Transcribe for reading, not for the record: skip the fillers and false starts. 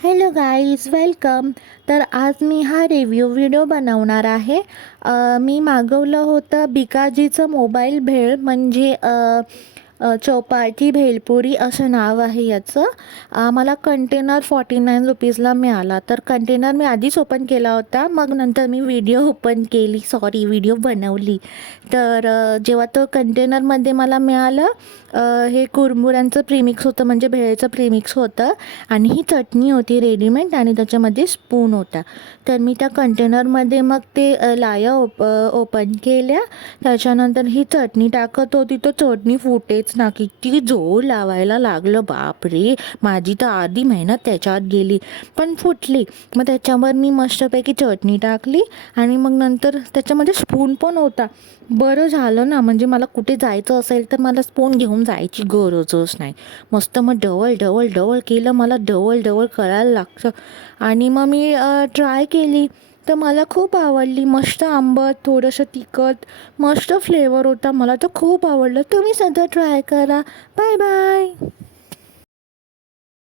Hello guys, welcome. तर आज मी हा रिव्ह्यू व्हिडिओ बनवणार आहे. मी मागवलं होतं बिकाजीचं मोबाईल भेळ, म्हणजे चौपाटी भेलपुरी असं नाव आहे याचं. मला कंटेनर 49 रुपीजला मिळाला. तर कंटेनर मी आधीच ओपन केला होता, मग नंतर मी व्हिडिओ बनवली. तर जेव्हा तो कंटेनरमध्ये मला मिळालं, हे कुरमुऱ्यांचं प्रीमिक्स होतं, म्हणजे भेळचं प्रीमिक्स होतं, आणि ही चटणी होती रेडीमेड, आणि त्याच्यामध्ये स्पून होता. तर मी त्या कंटेनरमध्ये मग ते लाया ओपन केल्या. त्याच्यानंतर ही चटणी टाकत होती, तर चटणी फुटेच ना, किती जोर लावायला लागलं, बापरे. माझी तर आधी मेहनत त्याच्यात गेली, पण फुटली. मग त्याच्यावर मी मस्तपैकी चटणी टाकली, आणि मग नंतर त्याच्यामध्ये स्पून पण होता. बरं झालं ना, म्हणजे मला कुठे जायचं असेल तर मला स्पून घेऊन जायची गरजच नाही. मस्त मग डवल डवल डवल केलं, मला डवल डवल करायला लागतं. आणि मग मी ट्राय केली, तर मला खूप आवडली. मस्त आंबट, थोडंसं तिखट, मस्त फ्लेवर होता. मला तर खूप आवडलं. तुम्ही सध्या ट्राय करा. Bye bye.